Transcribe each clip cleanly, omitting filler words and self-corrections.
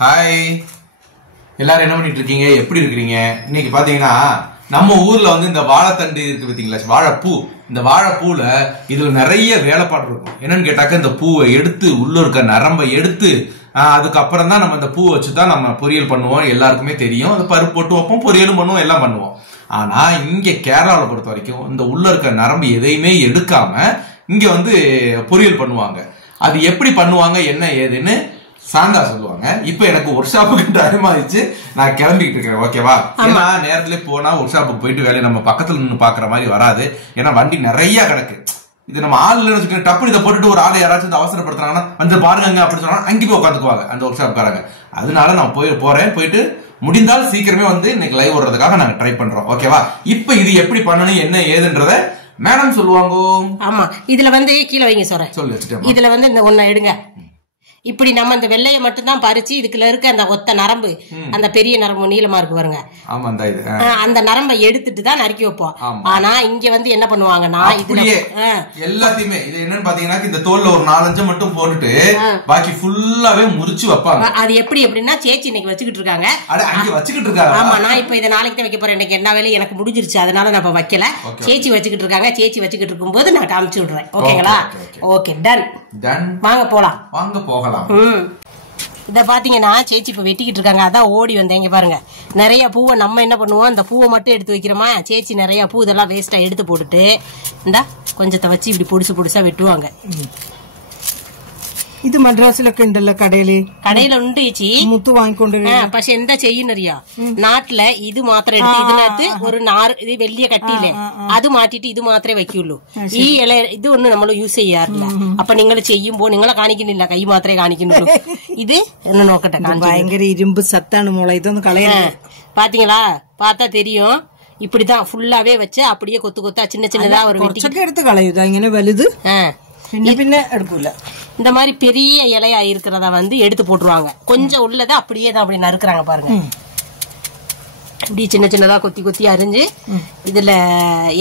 Hi, எல்லாரும் என்ன பண்ணிட்டு இருக்கீங்க? எப்படி இருக்கிறீங்க? இன்னைக்கு பாத்தீங்கன்னா நம்ம ஊர்ல வந்து இந்த வாழைத்தண்டு இருக்கு பாத்தீங்களா, வாழைப்பூ. இந்த வாழைப்பூல இதுல நிறைய வேலைப்பாடு இருக்கும். என்னன்னு கேட்டாக்க, இந்த பூவை எடுத்து உள்ள இருக்க நரம்பை எடுத்து அதுக்கப்புறம் தான் நம்ம இந்த பூவை வச்சுதான் நம்ம பொரியல் பண்ணுவோம். எல்லாருக்குமே தெரியும். அது பருப்பு போட்டு வைப்போம், பொரியலும் பண்ணுவோம், எல்லாம் பண்ணுவோம். ஆனா இங்க கேரளாவை பொறுத்த வரைக்கும் இந்த உள்ள இருக்க நரம்பு எதையுமே எடுக்காம இங்க வந்து பொரியல் பண்ணுவாங்க. அது எப்படி பண்ணுவாங்க, என்ன ஏதுன்னு சாந்தா சொல்லுவாங்க. இப்ப எனக்கு ஒர்க் ஷாப்புக்கு டைம் ஆயிடுச்சு, நான் கிளம்பிட்டு இருக்கேன். ஓகேவா? ஏன்னா நேரத்துல போனா ஒர்க் ஷாப்புக்கு போயிட்டு வேலையை நம்ம பக்கத்துல நின்று பாக்குற மாதிரி வராது. ஏன்னா வண்டி நிறைய கிடக்கு. இது நம்ம ஆள் இல்லைன்னு டப்புனு இதை போட்டுட்டு ஒரு ஆளை யாராச்சும் அவசரப்படுத்துறாங்கன்னா வந்து பாருங்க அப்படி சொன்னா அங்கே போய் உட்காந்துக்குவாங்க அந்த ஒர்க் ஷாப்காரங்க. அதனால நான் போயிட்டு முடிந்தால் சீக்கிரமே வந்து இன்னைக்கு லைவ் வர்றதுக்காக நாங்க ட்ரை பண்றோம். ஓகேவா? இப்ப இது எப்படி பண்ணணும், என்ன ஏதுன்றத மேடம் சொல்லுவாங்க. ஆமா, இதுல வந்து கீழே வைங்க சொல்றேன். சொல்லு. இதுல வந்து இந்த ஒண்ணு எடுங்க. இப்படி நம்ம இந்த வெள்ளையை மட்டும் தான் பறிச்சு இதுக்குள்ள இருக்க அந்த ஒத்த நரம்பு, அந்த பெரிய நரம்பு நீளமா இருக்கு பாருங்க, அந்த நரம்பை எடுத்துட்டு தான் நறுக்கி வைப்போம். ஆனா இங்க வந்து என்ன பண்ணுவாங்கன்னா எல்லாத்தையுமே இது என்னன்னு பாத்தீங்கன்னா இந்த தோல்ல ஒரு 4-5 மட்டும் போட்டுட்டு பாக்கி ஃபுல்லாவே முறிச்சு வைப்பாங்க. அது எப்படி எப்படின்னா சேச்சி இன்னைக்கு வச்சுக்கிட்டு இருக்காங்க. ஆமா, நான் இப்ப இதை நாளைக்கு தான் வைக்க போறேன். இன்னைக்கு என்ன வேலையும் எனக்கு முடிஞ்சிருச்சு, அதனால நான் இப்ப வைக்கல. சேச்சி வச்சுக்கிட்டு இருக்காங்க. சேச்சி வச்சுக்கிட்டு இருக்கும்போது நான் காமிச்சு விடுறேன். ஓகேங்களா? Okay, done. வாங்க போகலாம். இத பாத்தீங்கன்னா சேச்சி இப்ப வெட்டிக்கிட்டு இருக்காங்க. அதான் ஓடி வந்தேன். இங்க பாருங்க, நிறைய பூவை நம்ம என்ன பண்ணுவோம், இந்த பூவை மட்டும் எடுத்து வைக்கிறோமா. சேச்சி நிறைய பூ இதெல்லாம் வேஸ்டா எடுத்து போட்டுட்டு இந்த கொஞ்சத்தை வச்சு இப்படி பொடிசா வெட்டுவாங்க. ഇത് മദ്രാസിലൊക്കെ ഉണ്ടല്ലോ, കടയില ഉണ്ട് ചേച്ചി. മുത്ത് വാങ്ങിക്കൊണ്ട്. പക്ഷെ എന്താ ചെയ്യുന്നറിയാ, നാട്ടിലെ ഇത് മാത്രം എടുത്ത് ഇതിനകത്ത് ഒരു ഇത് വലിയ കട്ടിയില്ലേ അത് മാറ്റിട്ട് ഇത് മാത്രമേ വെക്കുള്ളൂ. ഈ ഇല ഇതൊന്നും നമ്മൾ യൂസ് ചെയ്യാറില്ല. അപ്പൊ നിങ്ങൾ ചെയ്യുമ്പോ നിങ്ങളെ കാണിക്കുന്നില്ല, കൈ മാത്രമേ കാണിക്കുന്നുള്ളൂ. ഇത് എന്ന് നോക്കട്ടെ. ഭയങ്കര ഇരുമ്പ് സത്താണ് മോളെ, ഇതൊന്ന് കളയാ. பாத்தீங்களா? பார்த்தா தெரியும். இப்படிதான் ஃபுல்லாவே வச்சு அப்படியே கொத்தா சின்னதா ஒரு எடுத்து കളയുക. ഇങ്ങനെ വലുത് പിന്നെ എടുക്കൂല. இந்த மாதிரி பெரிய இலையா இருக்கிறத வந்து எடுத்து போட்டுருவாங்க. கொஞ்சம் உள்ளதை அப்படியே தான் அப்படி நறுக்குறாங்க பாருங்க. இப்படி சின்னதா கொத்தி அரிஞ்சு இதுல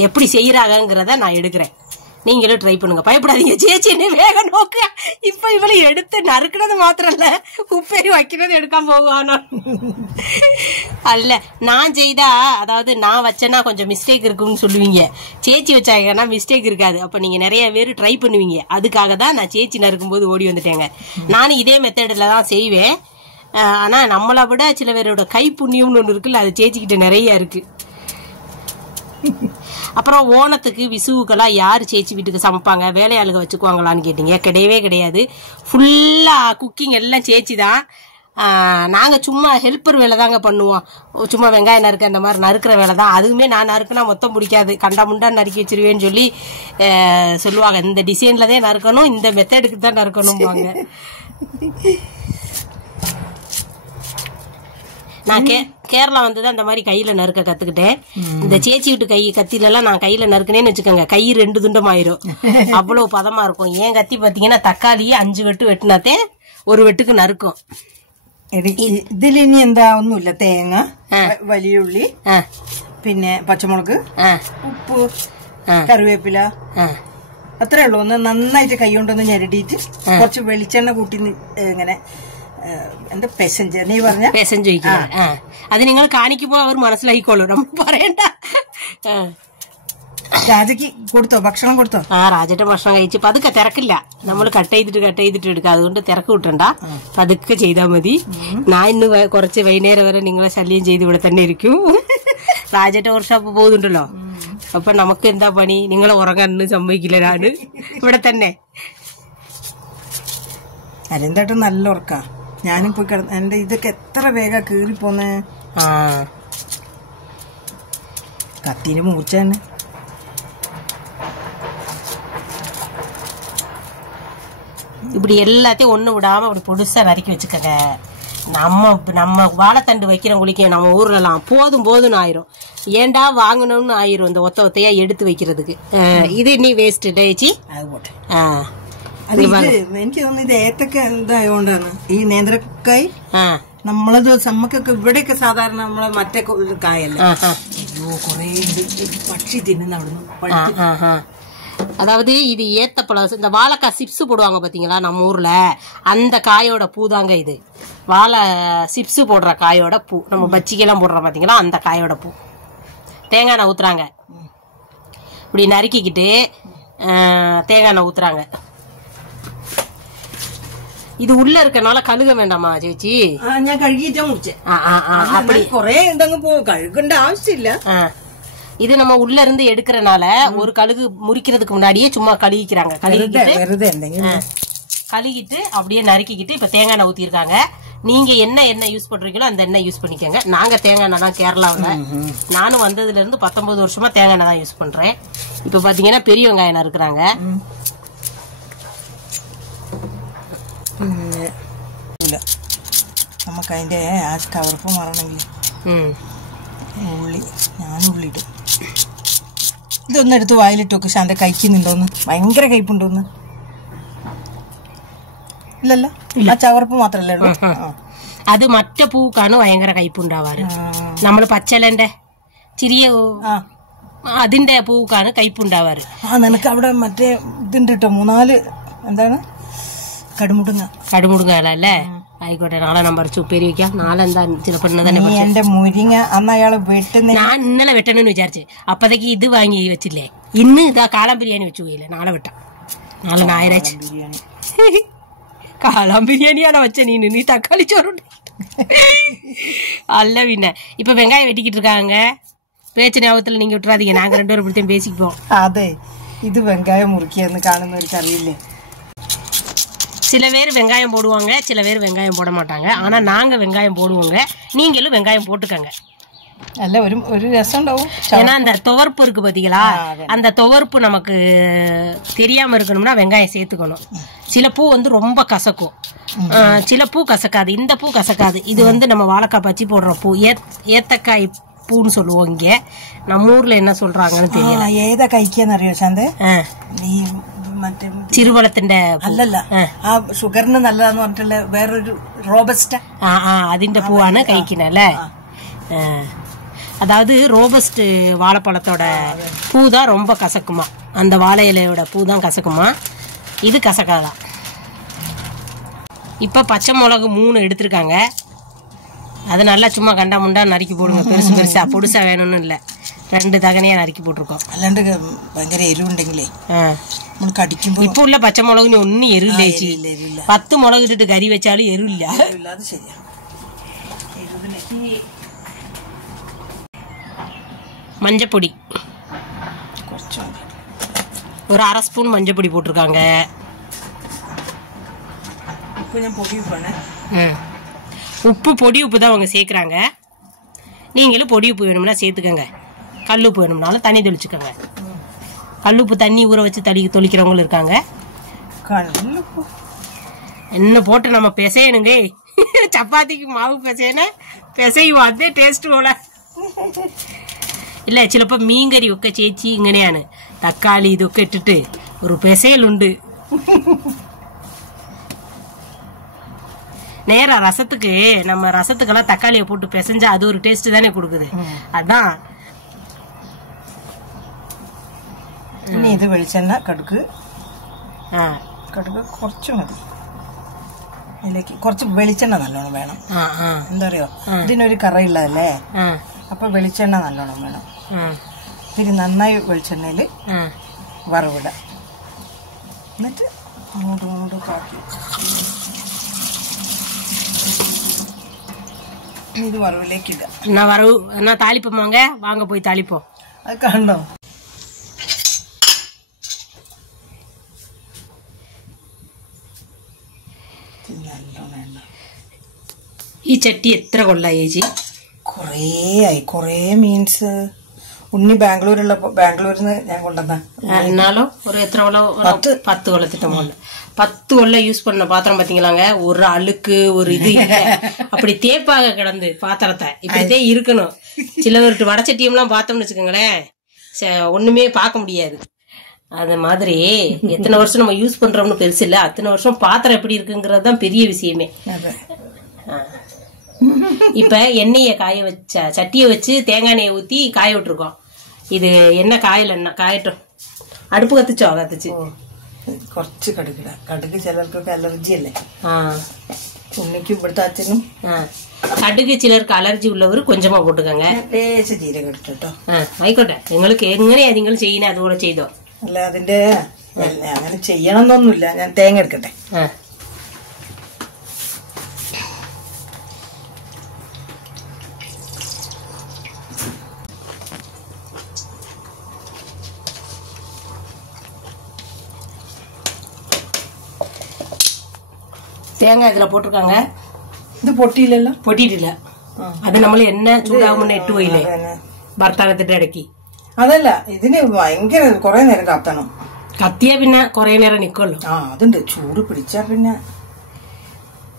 எப்படி செய்யறாங்கிறத நான் எடுக்கிறேன். நீங்களும் ட்ரை பண்ணுங்க, பயப்படாதீங்க. சேச்சி என்ன வேக நோக்க. இப்ப இவளை எடுத்து நறுக்கிறது மாத்திரம் இல்ல, உப்பேரி வைக்கிறது எடுக்காம போவானா அல்ல. நான் செய்தா, அதாவது நான் வச்சேன்னா கொஞ்சம் மிஸ்டேக் இருக்குன்னு சொல்லுவீங்க. சேச்சி வச்சாங்கன்னா மிஸ்டேக் இருக்காது. அப்ப நீங்க நிறைய பேர் ட்ரை பண்ணுவீங்க. அதுக்காக தான் நான் சேச்சி நறுக்கும் போது ஓடி வந்துட்டேங்க. நானும் இதே மெத்தட்ல தான் செய்வேன். ஆனா நம்மளை விட சில பேரோட கை புண்ணியம்னு ஒண்ணு இருக்குல்ல, அது சேச்சிக்கிட்ட நிறைய இருக்கு. அப்புறம் ஓணத்துக்கு விசுவுக்கெல்லாம் யாரு சேச்சி வீட்டுக்கு சமைப்பாங்க, வேலையாளுக வச்சுக்குவாங்களான்னு கேட்டீங்க. கிடையவே கிடையாது. ஃபுல்லா குக்கிங் எல்லாம் சேச்சி தான். நாங்க சும்மா ஹெல்ப்பர் வேலை தாங்க பண்ணுவோம். சும்மா வெங்காயம் நறுக்க அந்த மாதிரி நறுக்கிற வேலை தான். அதுவுமே நான் நறுக்குனா மொத்தம் பிடிக்காது, கண்டா முண்டா நறுக்கி வச்சிருவேன்னு சொல்லி சொல்லுவாங்க. இந்த டிசைன்ல தான் நறுக்கணும், இந்த மெத்தடுக்கு தான் நறுக்கணும். நான் கேரளா வந்துதான் அந்த மாதிரி கையில நறுக்க கத்துக்கிட்டேன். இந்த சேச்சி விட்டு கை கத்தில எல்லாம் நான் கையில நறுக்கினேன்னு வச்சுக்கோங்க, கை 2 துண்டம் ஆயிரும். அவ்வளவு பதமா இருக்கும். ஏன் கத்தி பாத்தீங்கன்னா தக்காளியே 5 வெட்டு வெட்டினாத்தே ஒரு வெட்டுக்கு நறுக்கும். ഇതിൽ ഇനി എന്താ ഒന്നുമില്ല, തേങ്ങ, വലിയ ഉള്ളി, പിന്നെ പച്ചമുളക്, ഉപ്പ്, കറിവേപ്പില, അത്രേ ഉള്ളൂ. ഒന്ന് നന്നായിട്ട് കൈ കൊണ്ടൊന്ന് ഞെരടിയിട്ട് കുറച്ച് വെളിച്ചെണ്ണ കൂട്ടി ഇങ്ങനെ എന്താ പെസഞ്ച് നീ പറഞ്ഞ പെസഞ്ച് അത് നിങ്ങൾ കാണിക്കുമ്പോ അവർ മനസ്സിലാക്കിക്കോളൂ, നമ്മൾ പറയണ്ട. രാജയ്ക്ക് കൊടുത്തോ, ഭക്ഷണം കൊടുത്തോ? രാജയുടെ ഭക്ഷണം കഴിച്ച് പതുക്കെ തിരക്കില്ല. നമ്മൾ കട്ട് ചെയ്തിട്ട് എടുക്കാം. അതുകൊണ്ട് തിരക്ക് കിട്ടണ്ട, പതുക്കെ ചെയ്താൽ മതി. ഞാൻ ഇന്ന് കുറച്ച് വൈകുന്നേരം വരെ നിങ്ങളെ ശല്യം ചെയ്ത് ഇവിടെ തന്നെ ഇരിക്കും. രാജയുടെ വർക്ക്ഷോപ്പ് പോകുന്നുണ്ടല്ലോ, അപ്പൊ നമുക്ക് എന്താ പണി, നിങ്ങളെ ഉറങ്ങാനൊന്നും സമ്മതിക്കില്ല. ഞാൻ ഇവിടെ തന്നെ. അരന്തേട്ടൻ നല്ല ഉറക്കാ. ഞാനും പോയി കിടന്ന് എന്റെ ഇതൊക്കെ എത്ര വേഗം കീറിപ്പോന്നെ. കത്തിന് മൂർച്ച തന്നെ. இப்படி எல்லாத்தையும் ஒண்ணு விடாம அப்படி பொடுசா நறுக்கி வச்சுக்கங்க. நம்ம வாழைத்தண்டு வைக்கிறவங்களுக்கு நம்ம ஊர்ல எல்லாம் போதும் ஆயிரும். ஏண்டா வாங்கணும்னு ஆயிரும் இந்த ஒத்தையா எடுத்து வைக்கிறதுக்கு. இது நீ வேஸ்ட் டேச்சி. അത് പോട്ടെ. എനിക്ക് തോന്നുന്നു ഇത് ഏത്തക്ക എന്തായോണ്ടാണ് ഈ നേന്ത്രക്കായ്. നമ്മളത് നമ്മക്കൊക്കെ ഇവിടെയൊക്കെ സാധാരണ നമ്മളെ മറ്റേ കായല്ലേ. അയ്യോ കൊറേ പക്ഷി തിന്നുന്ന അവിടുന്ന്. அதாவது இது ஏத்தப்பழம், இந்த வாழைக்காய் சிப்ஸ் போடுவாங்க பாத்தீங்களா நம்ம ஊர்ல, அந்த காயோட பூ தாங்க இது. வாழை சிப்ஸ் போடுற காயோட பூ, நம்ம பச்சிக்கெல்லாம் போடுறோம் பாத்தீங்களா, அந்த காயோட பூ. தேங்காய் எண்ணெய் ஊத்துறாங்க, இப்படி நறுக்கிக்கிட்டு தேங்காய் எண்ணெய் ஊத்துறாங்க. இது உள்ள இருக்கனால கழுக வேண்டாமா சேச்சி? ഞാൻ കഴുകിയിട്ടാ മുറിച്ചേ. அப்படி കൊറേ ഇതങ്ങ് കഴുകേണ്ട ആവശ്യമില്ല. இது நம்ம உள்ள இருந்து எடுக்கிறனால ஒரு கழுகு முறிக்கிறதுக்கு முன்னாடியே சும்மா கழுகிக்கிறாங்க. கழுகிட்டு அப்படியே நறுக்கிக்கிட்டு இப்ப தேங்காய் எண்ணெய் ஊத்திருக்காங்க. நீங்க என்ன எண்ணெய் யூஸ் பண்றீங்களோ அந்த எண்ணெய் யூஸ் பண்ணிக்கோங்க. நாங்க தேங்காய் எண்ணெய் தான் கேரளாவுல. நானும் வந்ததுல இருந்து 19 வருஷமா தேங்காய் எண்ணெய் தான் யூஸ் பண்றேன். இப்ப பாத்தீங்கன்னா பெரிய வெங்காயம் இருக்கிறாங்க. നമുക്ക് അതിന്റെ ആ കവർപ്പ് മാറണമെങ്കിൽ ഉള്ളി, ഞാൻ ഉള്ളി ഇടും. ഇതൊന്നെടുത്ത് വായിലിട്ട് നോക്ക് ശാന്ത, കഴിക്കുന്നുണ്ടോന്ന്, ഭയങ്കര കയ്പുണ്ടോന്ന്. ഇല്ലല്ലോ, ആ ചവർപ്പ് മാത്രല്ലേ ഉള്ളൂ. അത് മറ്റ പൂക്കാണ് ഭയങ്കര കയ്പുണ്ടാവാറ്. നമ്മള് പച്ചലന്റെ ചെറിയ അതിന്റെ പൂക്കാണ് കയ്പുണ്ടാവാറ്. നിനക്ക് അവിടെ മറ്റേ ഇതുണ്ട് കേട്ടോ, 3-4 എന്താണ് കടുമുടുങ്ങ അല്ലേ? ആയിക്കോട്ടെ, നാളെ നമ്പർ ഉപ്പേരി വെക്കാം. നാളെ എന്താ ചിലപ്പോ എന്റെ മുരിങ്ങ അന്ന് അയാള് വെട്ടുന്ന, ഞാൻ ഇന്നലെ വെട്ടണമെന്ന് വിചാരിച്ചു. അപ്പത്തേക്ക് ഇത് വാങ്ങി വെച്ചില്ലേ, ഇന്ന് ഇതാ കാളം ബിരിയാണി വെച്ചു പോയില്ലേ. നാളെ വെട്ടാം, നാളെ ഞായറാഴ്ച. കാളം ബിരിയാണിയാണോ വെച്ച നീ തക്കാളി ചോറുണ്ട് அல்ல பின்ன. இப்ப வெங்காயம் வெட்டிக்கிட்டு இருக்காங்க. பேச்சு ஞாபகத்துல நீங்க விட்டுறாதீங்க, நாங்க 2 பேரும் இப்படித்தான் பேசிப்போம். അതെ, ഇത് വെങ്കായം മുറിക്കാന്ന് കാണുന്നവർക്ക് അറിയില്ലേ. சில பேர் வெங்காயம் போடுவாங்க, சில பேர் வெங்காயம் போட மாட்டாங்க. ஆனா நாங்க வெங்காயம் போடுவோங்க, நீங்களும் வெங்காயம் போட்டுக்கங்க. நல்ல ஒரு ரசம் ഉണ്ടാവും. ஏன்னா அந்த துவர்ப்பு இருக்கு பாத்தீங்களா, அந்த துவர்ப்பு நமக்கு தெரியாம இருக்கணும்னா வெங்காயம் சேர்த்துக்கணும். சில பூ வந்து ரொம்ப கசக்கும், சில பூ கசக்காது. இந்த பூ கசக்காது. இது வந்து நம்ம வாழைக்காய் பச்சி போடுற பூ, ஏத்தக்காய் பூன்னு சொல்லுவோம். இங்க நம்ம ஊர்ல என்ன சொல்றாங்கன்னு தெரியல. ஏத கைக்கன்னு അറിയോ ശാന്ത? ചിരുവളത്തിന്റെ അല്ലല്ല, ആ ഷുഗറിന് നല്ലതാന്ന് പറഞ്ഞിട്ടുള്ള വേറൊരു റോബസ്റ്റ, അതിന്റെ പൂവാണ് കഴിക്കുന്നല്ലേ. அதாவது ரோபஸ்ட் வாழைப்பழத்தோட பூ தான் ரொம்ப கசக்குமா, அந்த வாழை இலையோட பூ தான் கசக்குமா, இது கசக்காதான். இப்ப பச்சை மிளகு 3 எடுத்திருக்காங்க. அது நல்லா சும்மா கண்டா முண்டா நறுக்கி போடுங்க, பெருசு பெருசா பொடுசா வேணும்னு இல்ல, 2 தகனையா நறுக்கி போட்டிருக்கோம். അല്ലാണ്ട് ഭയങ്കര എരിവുണ്ടെങ്കിലേ നമുക്ക് അടിക്കുമ്പോ. ഇപ്പൊ ഉള്ള പച്ചമുളകിന് ഒന്നും എരിവില്ല ചേച്ചി. 10 മുളക് ഇട്ടിട്ട് കറി വെച്ചാലും എരിവില്ല. അത് ശരിയാ. மஞ்சப்பொடி ஒரு 1/2 ஸ்பூன் மஞ்சப்பொடி போட்டிருக்காங்க. உப்பு பொடி உப்பு தான் அவங்க சேர்க்குறாங்க. நீங்களும் பொடி உப்பு வேணும்னா சேர்த்துக்கோங்க. கல் உப்பு வேணும்னாலும் தண்ணி தெளிச்சுக்கோங்க. கல் உப்பு தண்ணி ஊற வச்சு தொளிக்கிறவங்களும் இருக்காங்க. என்ன போட்டு நம்ம பிசையணுங்க, ചപ്പാത്തിക്ക് മാവ് പിസയും, അതേ ടേസ്റ്റ് പോലെ. ഇല്ല, ചിലപ്പോ മീൻകറി ഒക്കെ ചേച്ചി ഇങ്ങനെയാണ്, തക്കാളി ഇതൊക്കെ ഇട്ടിട്ട് ഒരു പെസയിലുണ്ട്. நேரா ரசத்துக்கு நம்ம ரசத்துக்கெல்லாம் தக்காளியை போட்டு பிசைஞ்சா அது ஒரு டேஸ்ட் தானே கொடுக்குது. அதான் ഇനി ഇത് വെളിച്ചെണ്ണ, കടുക് കുറച്ച് മതി. ഇതിലേക്ക് കുറച്ച് വെളിച്ചെണ്ണ നല്ലോണം വേണം. എന്താ അറിയോ, ഇതിനൊരു കറയുള്ളതല്ലേ, അപ്പൊ വെളിച്ചെണ്ണ നല്ലോണം വേണം. ഇത്തിരി നന്നായി വെളിച്ചെണ്ണയിൽ വറവിടാം. എന്നിട്ട് അങ്ങോട്ടും കാക്കി ഇത് വറവിലേക്ക് ഇടാം. എന്നാ താളിപ്പം വാങ്ങ പോയി താളിപ്പോ. അത് കണ്ടോ, ഈ ചട്ടി എത്ര കൊള്ളായി ചേച്ചി? കൊറേ മീൻസ് ഉണ്ണി ബാംഗ്ലൂരിൽ നിന്ന് ഞാൻ കൊണ്ടുവന്ന. എന്നാലും ஒரு எத்தனை கொள்ளம்? 10 கொள்ளத்திட்ட போல. 10 கொள்ள யூஸ் பண்ண பாத்திரம் பாத்தீங்களாங்க, ஒரு அழுக்கு ஒரு இது அப்படி தேப்பாக கிடந்து பாத்திரத்தை இப்படித்தே இருக்கணும். சிலவர்கிட்ட வடச்சட்டியம்லாம் பார்த்தோம்னு வச்சுக்கோங்களேன், ஒண்ணுமே பார்க்க முடியாது. அது மாதிரி எத்தனை வருஷம் நம்ம யூஸ் பண்றோம்னு பெருசு இல்ல, அத்தனை வருஷம் பாத்திரம் எப்படி இருக்குங்கிறது தான் பெரிய விஷயமே. இப்ப எண்ணெய காய வச்ச சட்டியை வச்சு தேங்காய் எண்ணெயை ஊத்தி காய விட்டுருக்கோம். இது என்ன காயட்டும். അടുപ്പ് കത്തിച്ചോ? കത്തിച്ച്. കുറച്ച് കടുകിട. കടുക് ചിലർക്കൊക്കെ അലർജി അല്ലേ. ഉണ്ണിക്കും ഇവിടുത്തെ അച്ഛനും. കടുക് ചിലർക്ക് അലർജി ഉള്ളവർ കൊഞ്ചമാ പോട്ടുക്കങ്ങ. ലേശം ജീരകം ഇട്ടോ. ആയിക്കോട്ടെ, നിങ്ങൾക്ക് എങ്ങനെയാ നിങ്ങൾ ചെയ്യുന്നത് അതുപോലെ ചെയ്തോ. അല്ല അതിന്റെ അങ്ങനെ ചെയ്യണമെന്നൊന്നുമില്ല. ഞാൻ തേങ്ങ എടുക്കട്ടെ. தேங்காய் இதுல போட்டிருக்காங்க. இது பொட்டியில பொட்டிட்டிല്ല. അത് നമ്മൾ എണ്ണ ചൂടാകുമ്പോൾ ഇട്ട് പോയില്ലേ ഭർത്താവത്തിന്റെ ഇടയ്ക്ക്. അതല്ല, ഇതിന് ഭയങ്കര കൊറേ നേരം കത്തണം. കത്തിയാ പിന്നെ കൊറേ നേരം നിക്കുള്ളൂ. അതുണ്ട്, ചൂട് പിടിച്ചാ പിന്നെ.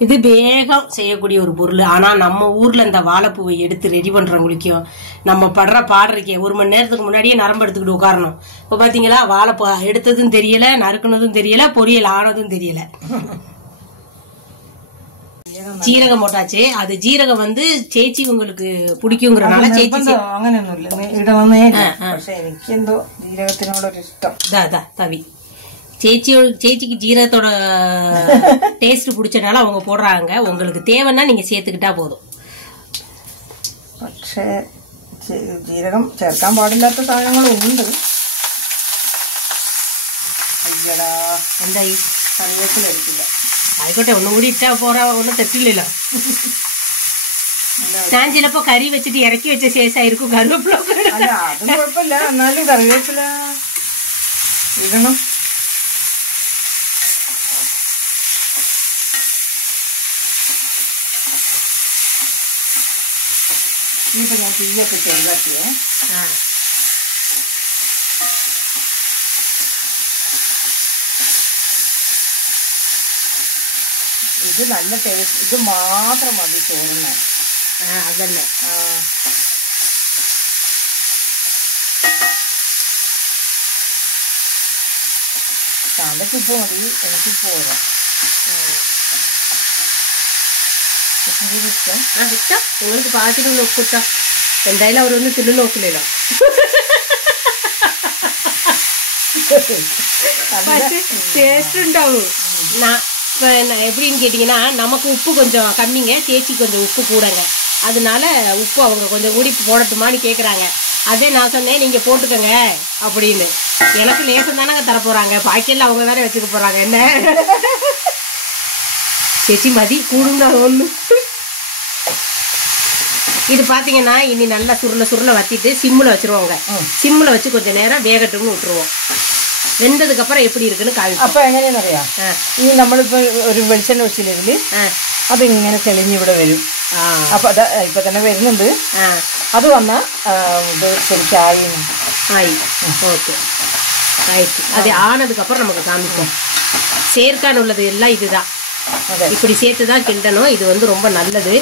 இது வேகம் செய்யக்கூடிய ஒரு பொருள். ஆனா நம்ம ஊர்ல இந்த வாழைப்பூவை எடுத்து ரெடி பண்றவங்களுக்கும் நம்ம படுற பாடுறக்கே 1 மணி நேரத்துக்கு முன்னாடியே நரம்பு எடுத்துக்கிட்டு உட்காரணும். இப்ப பாத்தீங்களா, வாழைப்பூ எடுத்ததும் தெரியல, நறுக்குனதும் தெரியல, பொரியல் ஆனதும் தெரியல. ஜீரகம் போட்டாச்சு. அது ஜீரகம் வந்து ചേച്ചി உங்களுக்கு பிடிக்குங்கிறனால ചേച്ചി അങ്ങനെയൊന്നുമില്ല, ഇടണമെന്നേ. പക്ഷെ എനിക്കെന്തോ ജീരകത്തിനോടൊരു ഇഷ്ടം. தவி ചേച്ചിக்கு ஜீரகத்தோட டேஸ்ட் பிடிச்சனால அவங்க போடுறாங்க. உங்களுக்கு தேவைன்னா நீங்க சேர்த்துக்கிட்டா போதும். പക്ഷെ ജീരകം ചേർക്കാൻ പാടില്ലാത്ത സാധനങ്ങളും ഉണ്ട്. അയ്യടാ, എന്തായി? കറിവേപ്പില എടുക്കില്ല. ആയിക്കോട്ടെ, ഒന്നും കൂടി ഇട്ടാ പോറാ, ഒന്നും തെറ്റില്ലല്ലോ. ഞാൻ ചിലപ്പോ കറി വെച്ചിട്ട് ഇറക്കി വെച്ച ശേഷമായിരിക്കും കറിവേപ്പില. അല്ല, അതും കുഴപ്പമില്ല, എന്നാലും കറിവേപ്പില ഇടണം. ഇനിയിപ്പോ ഞാൻ തീയൊക്കെ ചെറുതാക്കിയേ. ഇത് നല്ല ടേസ്റ്റ്. ഇത് മാത്രം മതി ചോറിനാൻ. അതല്ലേ. തലക്കിപ്പോ മതി, എനിക്കിപ്പോ വരാം. ഇഷ്ടം നിങ്ങൾക്ക് പാകത്തിനുള്ള ഉപ്പിട്ടോ. എന്തായാലും അവരൊന്നും തിന്നു നോക്കില്ലല്ലോ. പക്ഷെ ടേസ്റ്റ് ഉണ്ടാവും. எப்படின்னு கேட்டீங்கன்னா, நமக்கு உப்பு கொஞ்சம் கம்மிங்க, சேச்சி கொஞ்சம் உப்பு கூடங்க. அதனால உப்பு அவங்க கொஞ்சம் கூடி போடட்டுமான்னு கேக்குறாங்க. அதே நான் சொன்னேன், நீங்க போட்டுக்கங்க அப்படின்னு. எனக்கு லேசம் தானங்க தர போறாங்க, பாக்கெல்லாம் அவங்க தானே வச்சுக்க போறாங்க. என்ன சேச்சி மதி கூடுங்க ஒண்ணு. இது பாத்தீங்கன்னா இனி நல்லா சுருள வத்திட்டு சிம்முல வச்சிருவாங்க. சிம்முல வச்சு கொஞ்சம் நேரம் வேகட்டும்னு விட்டுருவோம். വെന്തதுக்கு அப்புறம் எப்படி இருக்குன்னு കാണിക്കാം. അപ്പൊ എങ്ങനെയാണെന്നറിയാം, ഈ നമ്മളിപ്പോ ഒരു വെളിച്ചെണ്ണ വെച്ചില്ലെങ്കിൽ അതിങ്ങനെ തെളിഞ്ഞ് ഇവിടെ വരും. അപ്പൊ അത് ഇപ്പൊ തന്നെ വരുന്നുണ്ട്. അത് വന്നാ ഇത് ശരിക്കായി. ஓகே, ஆயிடுச்சு. அது ஆனதுக்கு அப்புறம் நமக்கு காமிப்போம். சேர்க்கான் உள்ளது எல்லாம் இதுதான். இப்படி சேர்த்துதான் கிண்டணும். இது வந்து ரொம்ப நல்லது.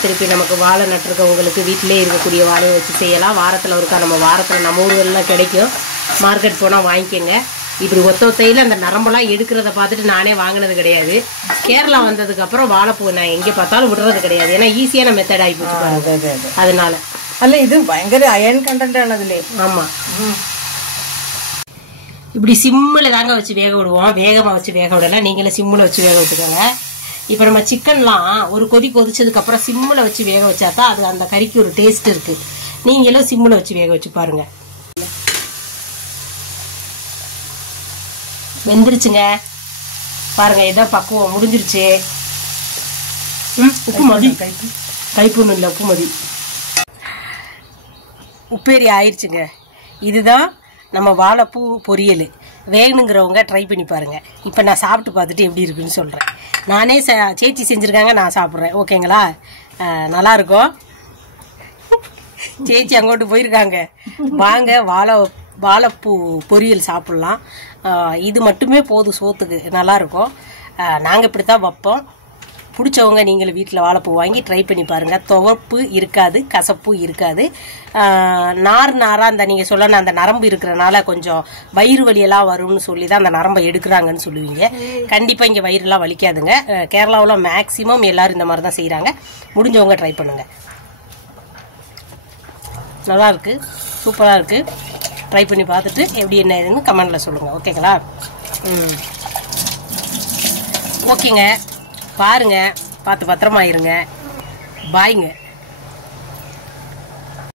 திருப்பி நமக்கு வாழை நட்டுருக்கவங்களுக்கு வீட்டிலே இருக்கக்கூடிய வாழையை வச்சு செய்யலாம். வாரத்தில் ஒருக்கா நம்ம ஊர்கள்லாம் கிடைக்கும். மார்க்கெட் போனால் வாங்கிக்கோங்க. இப்படி ஒத்தையில் அந்த நரம்பெல்லாம் எடுக்கிறத பார்த்துட்டு நானே வாங்கினது கிடையாது. கேரளா வந்ததுக்கு அப்புறம் வாழைப்பூ நான் எங்கே பார்த்தாலும் விடுறது கிடையாது. ஏன்னா ஈஸியான மெத்தட் ஆகி போச்சு பாருங்க. அதனால அல்ல, இது பயங்கர அயன் கண்டென்ட் ஆனதுலே. ஆமாம், இப்படி சிம்மில் தாங்க வச்சு வேக விடுவோம். வேகமாக வச்சு வேக விடலாம். நீங்களே சிம்மில் வச்சு வேக விட்டுக்கோங்க. இப்போ நம்ம சிக்கன்லாம் ஒரு கொதிச்சதுக்கு அப்புறம் சிம்மில் வச்சு வேக வச்சா தான் அது அந்த கறிக்கு ஒரு டேஸ்ட் இருக்கு. நீங்களும் சிம்மில் வச்சு வேக வச்சு பாருங்க. வெந்துருச்சுங்க பாருங்க. இதான் பக்குவம், முடிஞ்சிருச்சு. உப்பு மதி, கைப்பூன்னு இல்லை, உப்பு மதி. உப்பேரி ஆயிடுச்சுங்க. இதுதான் நம்ம வாழைப்பூ பொரியல். வேணுங்கிறவங்க ட்ரை பண்ணி பாருங்க. இப்போ நான் சாப்பிட்டு பார்த்துட்டு எப்படி இருக்குன்னு சொல்கிறேன். நானே சேச்சி செஞ்சுருக்காங்க, நான் சாப்பிட்றேன். ஓகேங்களா? நல்லா இருக்கும். சேச்சி அங்கோட்டு போயிருக்காங்க. வாங்க வாழைப்பூ பொரியல் சாப்பிட்லாம். இது மட்டுமே போதும் சோத்துக்கு, நல்லாயிருக்கும். நாங்கள் இப்படி தான் வைப்போம். பிடிச்சவங்க நீங்களும் வீட்டில் வாழைப்பூ வாங்கி ட்ரை பண்ணி பாருங்கள். துவப்பு இருக்காது, கசப்பு இருக்காது. நாராக அந்த நீங்கள் சொல்லணும், அந்த நரம்பு இருக்கிறனால கொஞ்சம் வயிறு வலியெல்லாம் வரும்னு சொல்லி தான் அந்த நரம்பை எடுக்கிறாங்கன்னு சொல்லுவீங்க. கண்டிப்பாக இங்கே வயிறுலாம் வலிக்காதுங்க. கேரளாவில் மேக்சிமம் எல்லாரும் இந்த மாதிரி தான் செய்கிறாங்க. முடிஞ்சவங்க ட்ரை பண்ணுங்கள். நல்லாயிருக்கு, சூப்பராக இருக்குது. ட்ரை பண்ணி பார்த்துட்டு எப்படி என்ன ஏதுன்னு கமெண்ட்ல சொல்லுங்க. ஓகேங்களா? ஓகேங்க, பாருங்க, பார்த்து பத்திரமா இருங்க. பாய்ங்க.